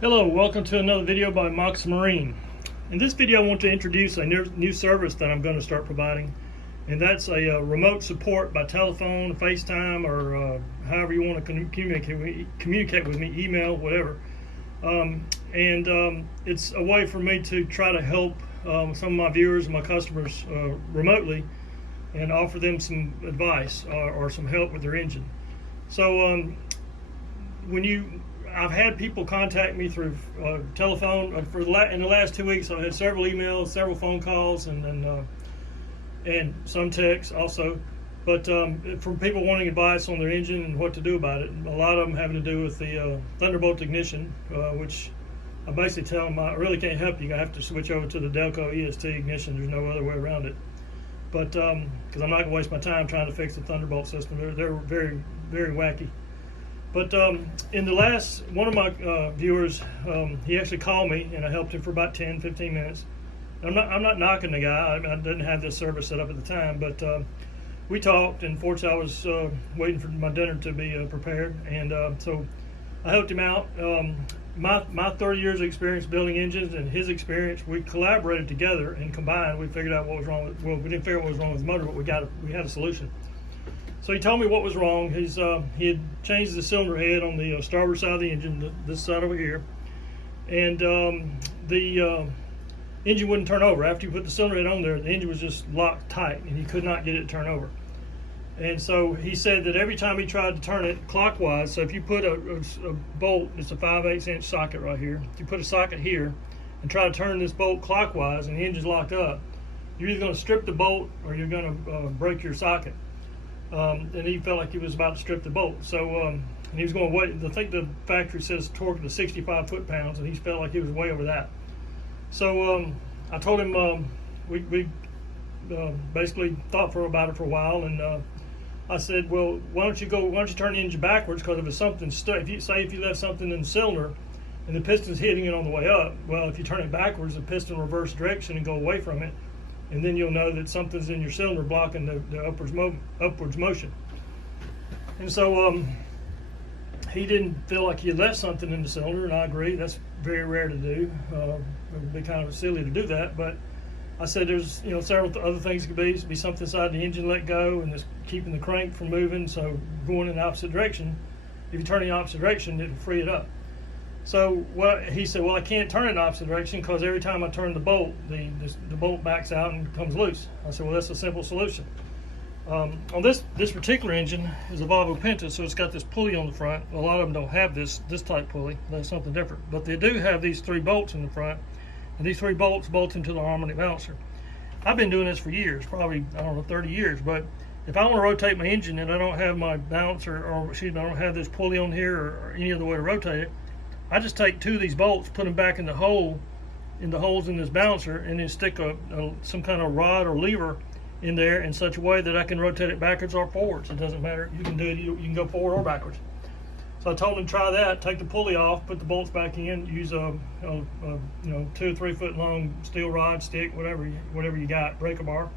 Hello, welcome to another video by Mox Marine. In this video I want to introduce a new service that I'm going to start providing, and that's a remote support by telephone, FaceTime, or however you want to communicate with me, email, whatever. It's a way for me to try to help some of my viewers and my customers remotely and offer them some advice or some help with their engine. So I've had people contact me through telephone in the last 2 weeks. I've had several emails, several phone calls, and some texts also. But from people wanting advice on their engine and what to do about it. A lot of them having to do with the Thunderbolt ignition, which I basically tell them I really can't help you. I have to switch over to the Delco EST ignition. There's no other way around it. But because I'm not going to waste my time trying to fix the Thunderbolt system. They're very, very wacky. But in the last, one of my viewers, he actually called me, and I helped him for about 10, 15 minutes. I'm not knocking the guy. I didn't have this service set up at the time, but we talked, and fortunately I was waiting for my dinner to be prepared, and so I helped him out. My 30 years of experience building engines and his experience, we collaborated together and combined. We figured out what was wrong with, well, we didn't figure out what was wrong with the motor, but we had a solution. So he told me what was wrong. He had changed the cylinder head on the starboard side of the engine, this side over here, and the engine wouldn't turn over. After you put the cylinder head on there, the engine was just locked tight, and he could not get it to turn over. And so he said that every time he tried to turn it clockwise, so if you put a bolt, it's a 5/8 inch socket right here, if you put a socket here and try to turn this bolt clockwise and the engine's locked up, you're either going to strip the bolt or you're going to break your socket. And he felt like he was about to strip the bolt. So and he was going to wait. I think the factory says torque to 65 foot-pounds, and he felt like he was way over that. So I told him we basically thought about it for a while, and I said, well, why don't you turn the engine backwards? Because if it's something stuck, if you left something in the cylinder and the piston's hitting it on the way up, well, if you turn it backwards, the piston will reverse direction and go away from it. And then you'll know that something's in your cylinder blocking the upwards motion. And so he didn't feel like he had left something in the cylinder, and I agree. That's very rare to do. It would be kind of silly to do that. But I said there's several other things it could be something inside the engine let go and just keeping the crank from moving, so going in the opposite direction. If you turn in the opposite direction, it'll free it up. So he said, well, I can't turn it in the opposite direction because every time I turn the bolt, the bolt backs out and comes loose. I said, well, that's a simple solution. On this particular engine is a Volvo Penta, so it's got this pulley on the front. A lot of them don't have this type pulley. That's something different. But they do have these 3 bolts in the front, and these 3 bolts bolt into the harmonic balancer. I've been doing this for years, probably, 30 years, but if I want to rotate my engine and I don't have my balancer, or I don't have this pulley on here or any other way to rotate it, I just take 2 of these bolts, put them back in the holes in this balancer, and then stick some kind of rod or lever in there in such a way that I can rotate it backwards or forwards. It doesn't matter. You can do it. You can go forward or backwards. So I told him to try that. Take the pulley off, put the bolts back in, use a 2 or 3 foot long steel rod, stick, whatever you got, breaker bar,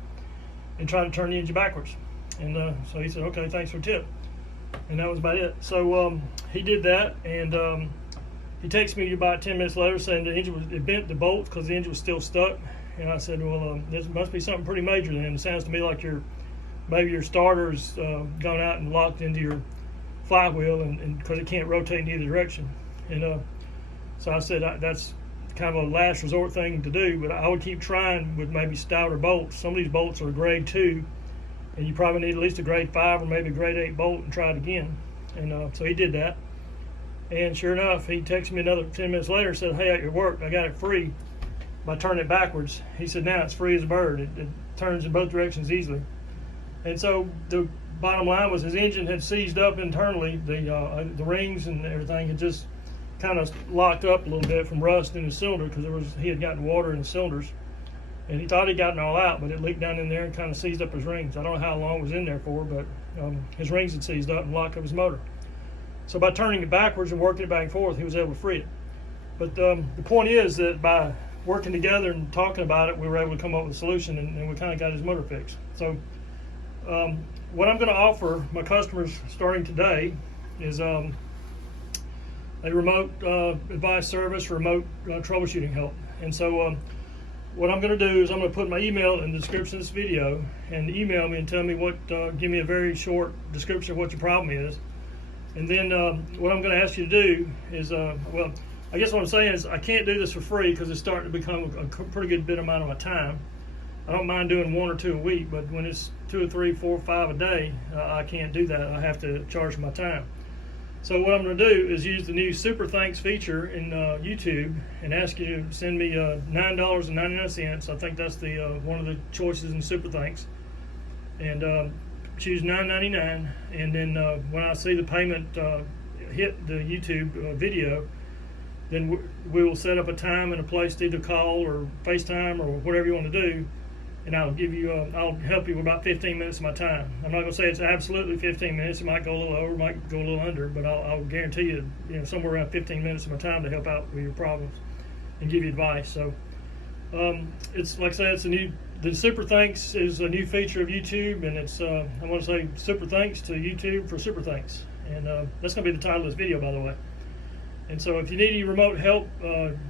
and try to turn the engine backwards. And so he said, okay, thanks for the tip. And that was about it. So he did that, and he texted me about 10 minutes later saying the engine it bent the bolts because the engine was still stuck. And I said, well, this must be something pretty major then. It sounds to me like maybe your starter's gone out and locked into your flywheel, and because it can't rotate in either direction. And so I said that's kind of a last resort thing to do, but I would keep trying with maybe stouter bolts. Some of these bolts are grade 2, and you probably need at least a grade 5 or maybe a grade 8 bolt, and try it again. And so he did that. And sure enough, he texted me another 10 minutes later and said, hey, it worked. I got it free by turning it backwards. He said, now it's free as a bird. It turns in both directions easily. And so the bottom line was his engine had seized up internally. The rings and everything had just kind of locked up a little bit from rust in the cylinder because he had gotten water in the cylinders. And he thought he'd gotten it all out, but it leaked down in there and kind of seized up his rings. I don't know how long it was in there for, but his rings had seized up and locked up his motor. So by turning it backwards and working it back and forth, he was able to free it. But the point is that by working together and talking about it, we were able to come up with a solution, and we kind of got his motor fixed. So what I'm going to offer my customers starting today is a remote advice service, remote troubleshooting help. And so what I'm going to do is I'm going to put my email in the description of this video, and email me and tell me give me a very short description of what your problem is. And then what I'm going to ask you to do is, well, I guess what I'm saying is I can't do this for free because it's starting to become a pretty good bit amount of my time. I don't mind doing 1 or 2 a week, but when it's 2 or 3, 4, 5 a day, I can't do that. I have to charge my time. So what I'm going to do is use the new Super Thanks feature in YouTube and ask you to send me $9.99. I think that's the one of the choices in Super Thanks. And choose $9.99, and then when I see the payment hit the YouTube video, then we will set up a time and a place to either call or FaceTime or whatever you want to do, and I'll give you I'll help you with about 15 minutes of my time. I'm not going to say it's absolutely 15 minutes. It might go a little over, might go a little under, but I'll guarantee you, somewhere around 15 minutes of my time to help out with your problems and give you advice. So it's like I said, the Super Thanks is a new feature of YouTube, and it's I want to say super thanks to YouTube for Super Thanks, and that's going to be the title of this video, by the way. And so if you need any remote help,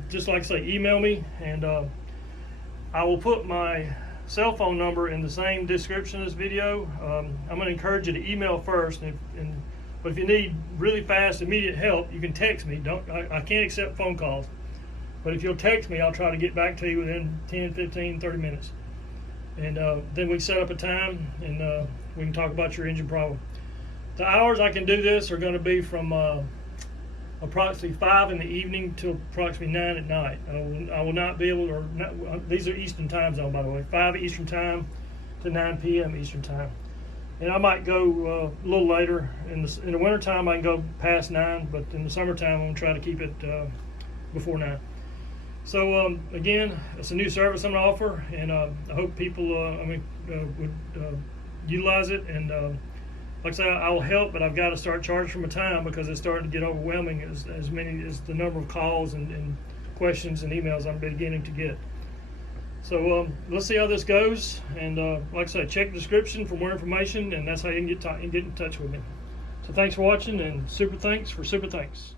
just like I say, email me, and I will put my cell phone number in the same description of this video. I'm going to encourage you to email first, but if you need really fast, immediate help, you can text me. I can't accept phone calls, but if you'll text me, I'll try to get back to you within 10, 15, 30 minutes. And then we set up a time, and we can talk about your engine problem. The hours I can do this are going to be from approximately 5 in the evening to approximately 9 at night. I will not be able to, these are Eastern time zone, by the way, 5 Eastern time to 9 p.m. Eastern time. And I might go a little later. In the winter time, I can go past 9, but in the summertime, I'm going to try to keep it before 9. So again, it's a new service I'm going to offer, and I hope people would utilize it. And like I say, I'll help, but I've got to start charging for my time because it's starting to get overwhelming as the number of calls and questions and emails I'm beginning to get. So let's see how this goes, and like I say, check the description for more information, and that's how you can get in touch with me. So thanks for watching, and super thanks for Super Thanks.